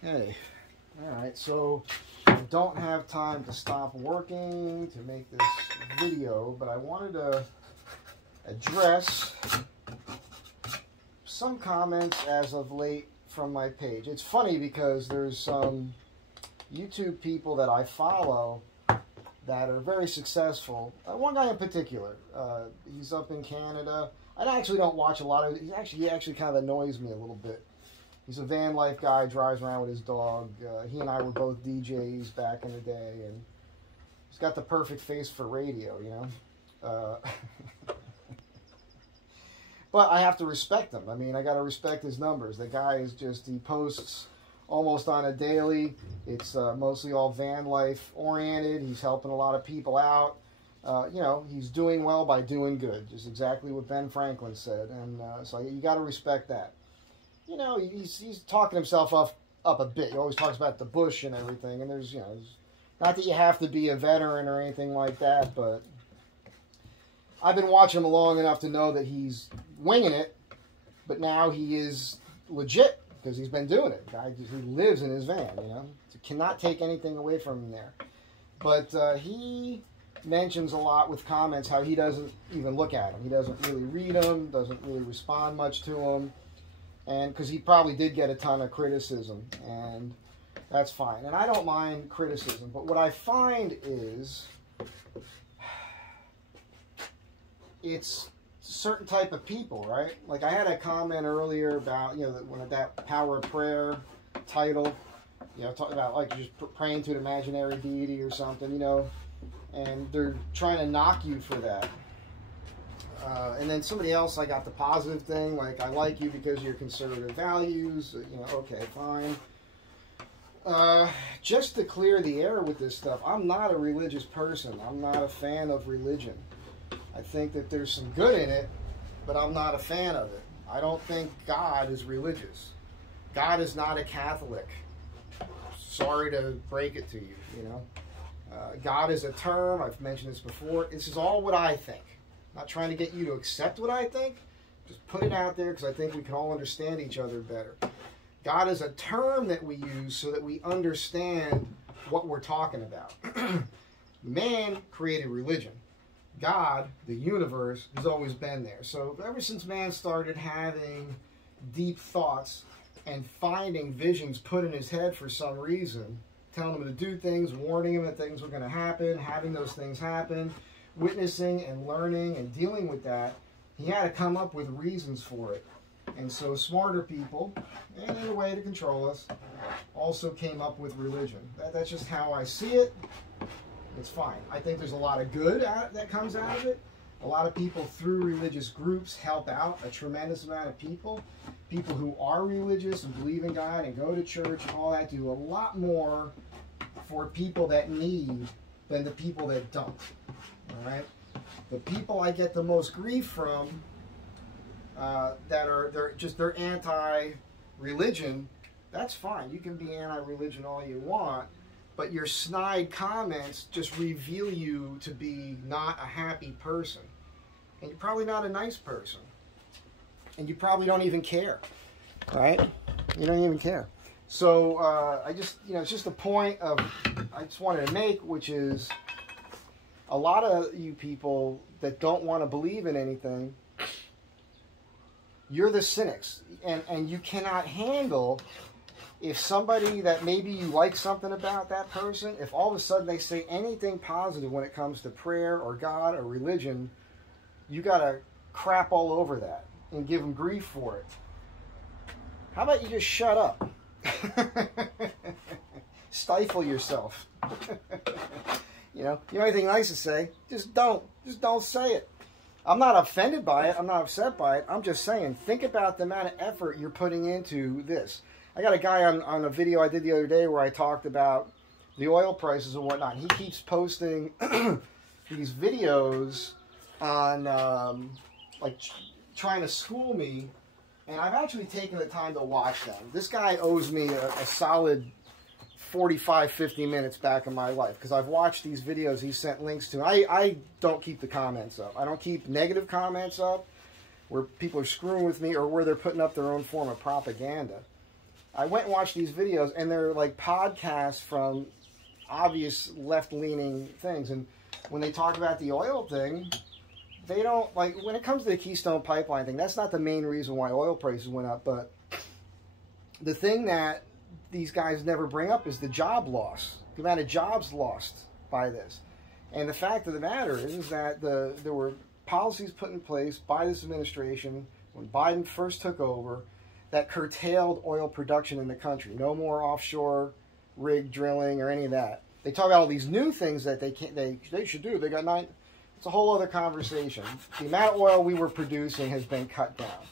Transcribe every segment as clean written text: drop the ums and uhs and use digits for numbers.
Hey, alright, so I don't have time to stop working to make this video, but I wanted to address some comments as of late from my page. It's funny because there's some YouTube people that I follow that are very successful. One guy in particular, he's up in Canada. I actually don't watch a lot of it. He actually kind of annoys me a little bit. He's a van life guy, drives around with his dog. He and I were both DJs back in the day, and he's got the perfect face for radio, you know. But I have to respect him. I mean, I got to respect his numbers. The guy is just, he posts almost on a daily. It's mostly all van life oriented. He's helping a lot of people out. You know, he's doing well by doing good. Just exactly what Ben Franklin said. And so you got to respect that. You know, he's talking himself up a bit. He always talks about the bush and everything. And there's, you know, not that you have to be a veteran or anything like that, but I've been watching him long enough to know that he's winging it. But now he is legit because he's been doing it. Guy who lives in his van, you know. So cannot take anything away from him there. But he mentions a lot with comments how he doesn't even look at them. He doesn't really read them, doesn't really respond much to them. And because he probably did get a ton of criticism, and that's fine. And I don't mind criticism, but what I find is it's a certain type of people, right? Like I had a comment earlier about, you know, that Power of Prayer title, you know, talking about like just praying to an imaginary deity or something, you know, and they're trying to knock you for that. And then somebody else, I got the positive thing, like, I like you because of your conservative values, you know, okay, fine. Just to clear the air with this stuff, I'm not a religious person. I'm not a fan of religion. I think that there's some good in it, but I'm not a fan of it. I don't think God is religious. God is not a Catholic. Sorry to break it to you, you know. God is a term. I've mentioned this before. This is all what I think. Not trying to get you to accept what I think. Just put it out there because I think we can all understand each other better. God is a term that we use so that we understand what we're talking about. Man created religion. God, the universe, has always been there. So ever since man started having deep thoughts and finding visions put in his head for some reason, telling him to do things, warning him that things were going to happen, having those things happen, witnessing and learning and dealing with that, he had to come up with reasons for it. And so smarter people, and in a way to control us, also came up with religion. That's just how I see it. It's fine. I think there's a lot of good that comes out of it. A lot of people through religious groups help out a tremendous amount of people. People who are religious and believe in God and go to church and all that do a lot more for people that need than the people that don't. All right, the people I get the most grief from they're anti-religion. That's fine. You can be anti-religion all you want, but your snide comments just reveal you to be not a happy person, and you're probably not a nice person, and you probably don't even care. All right, you don't even care. So I just, you know, it's just a point of I just wanted to make, which is, a lot of you people that don't want to believe in anything, you're the cynics. And you cannot handle if somebody that maybe you like something about that person, if all of a sudden they say anything positive when it comes to prayer or God or religion, you got to crap all over that and give them grief for it. How about you just shut up? Stifle yourself. You know anything nice to say, just don't say it. I'm not offended by it. I'm not upset by it. I'm just saying, think about the amount of effort you're putting into this. I got a guy on a video I did the other day where I talked about the oil prices and whatnot. He keeps posting these videos on like trying to school me, and I've actually taken the time to watch them. This guy owes me a solid 45, 50 minutes back in my life because I've watched these videos he sent links to. I don't keep the comments up. I don't keep negative comments up where people are screwing with me or where they're putting up their own form of propaganda. I went and watched these videos, and they're like podcasts from obvious left-leaning things. And when they talk about the oil thing, they don't, like, when it comes to the Keystone Pipeline thing, that's not the main reason why oil prices went up. But the thing that these guys never bring up is the job loss, the amount of jobs lost by this. And the fact of the matter is that there were policies put in place by this administration when Biden first took over that curtailed oil production in the country. No more offshore rig drilling or any of that. They talk about all these new things that they should do. They got nine. It's a whole other conversation. The amount of oil we were producing has been cut down,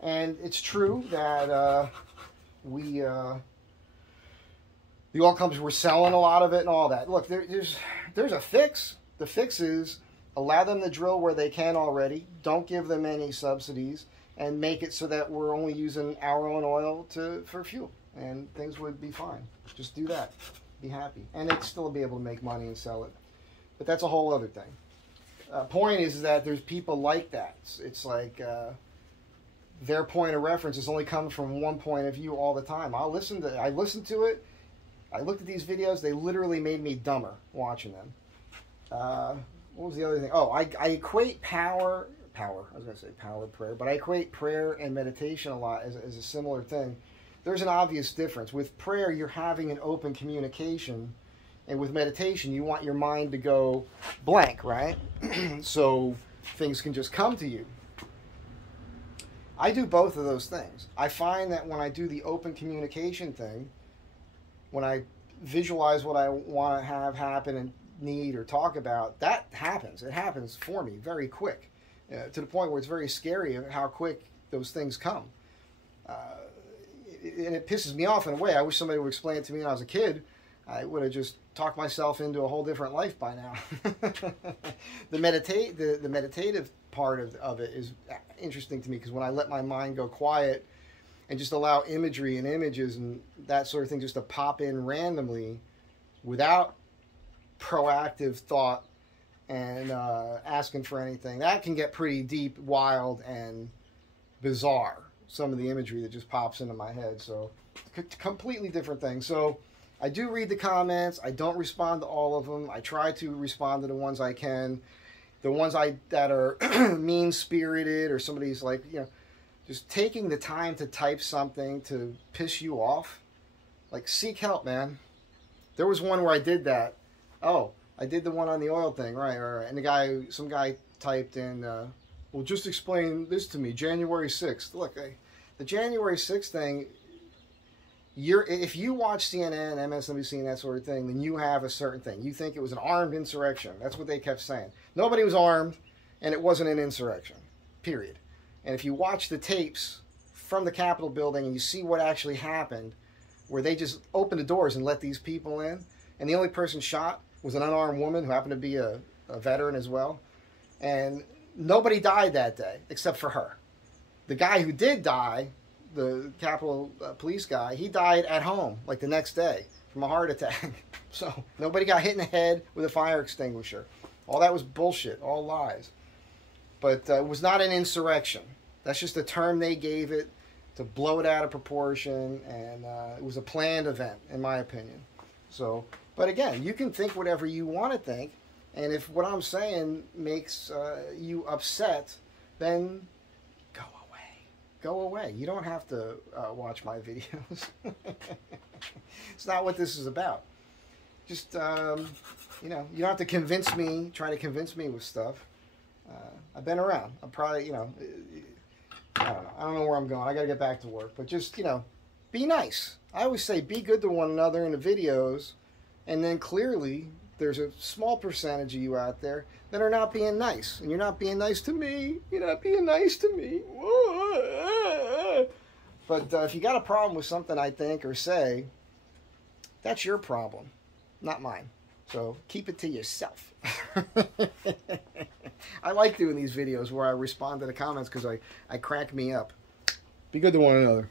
and it's true that the oil companies were selling a lot of it and all that. Look, there's a fix. The fix is allow them to drill where they can already. Don't give them any subsidies, and make it so that we're only using our own oil for fuel, and things would be fine. Just do that. Be happy. And they'd still be able to make money and sell it. But that's a whole other thing. Point is that there's people like that. It's like their point of reference is only coming from one point of view all the time. I listened to it. I looked at these videos. They literally made me dumber watching them. What was the other thing? Oh, I equate power. I was going to say power prayer, but I equate prayer and meditation a lot as a similar thing. There's an obvious difference. With prayer, you're having an open communication, and with meditation, you want your mind to go blank, right? So things can just come to you. I do both of those things. I find that when I do the open communication thing, when I visualize what I want to have happen and need or talk about, that happens. It happens for me very quick, to the point where it's very scary how quick those things come. And it pisses me off in a way. I wish somebody would explain it to me when I was a kid. I would have just talked myself into a whole different life by now. The meditative part of it is interesting to me, because when I let my mind go quiet and just allow imagery and images and that sort of thing just to pop in randomly without proactive thought and asking for anything, that can get pretty deep, wild, and bizarre. Some of the imagery that just pops into my head. So completely different thing. So I do read the comments. I don't respond to all of them. I try to respond to the ones I can. The ones that are mean-spirited, or somebody's like, just taking the time to type something to piss you off. Like, seek help, man. There was one where I did that. Oh, I did the one on the oil thing, right? And some guy typed in, well, just explain this to me, January 6th. Look, the January 6th thing, if you watch CNN, MSNBC, and that sort of thing, then you have a certain thing. You think it was an armed insurrection. That's what they kept saying. Nobody was armed, and it wasn't an insurrection, period. And if you watch the tapes from the Capitol building and you see what actually happened, where they just opened the doors and let these people in, and the only person shot was an unarmed woman who happened to be a veteran as well, and nobody died that day except for her. The guy who did die, the Capitol Police guy, he died at home like the next day from a heart attack. So nobody got hit in the head with a fire extinguisher. All that was bullshit, all lies. But it was not an insurrection. That's just a term they gave it to blow it out of proportion, and it was a planned event, in my opinion. So, but again, you can think whatever you want to think, and if what I'm saying makes you upset, then go away. Go away. You don't have to watch my videos. It's not what this is about. Just, you don't have to convince me, try to convince me with stuff. I've been around. I'm probably, I don't know. I don't know where I'm going. I got to get back to work. But just, be nice. I always say be good to one another in the videos, and then clearly there's a small percentage of you out there that are not being nice. And you're not being nice to me. You're not being nice to me. But if you got a problem with something I think or say, that's your problem, not mine. So keep it to yourself. I like doing these videos where I respond to the comments because I crack me up. Be good to one another.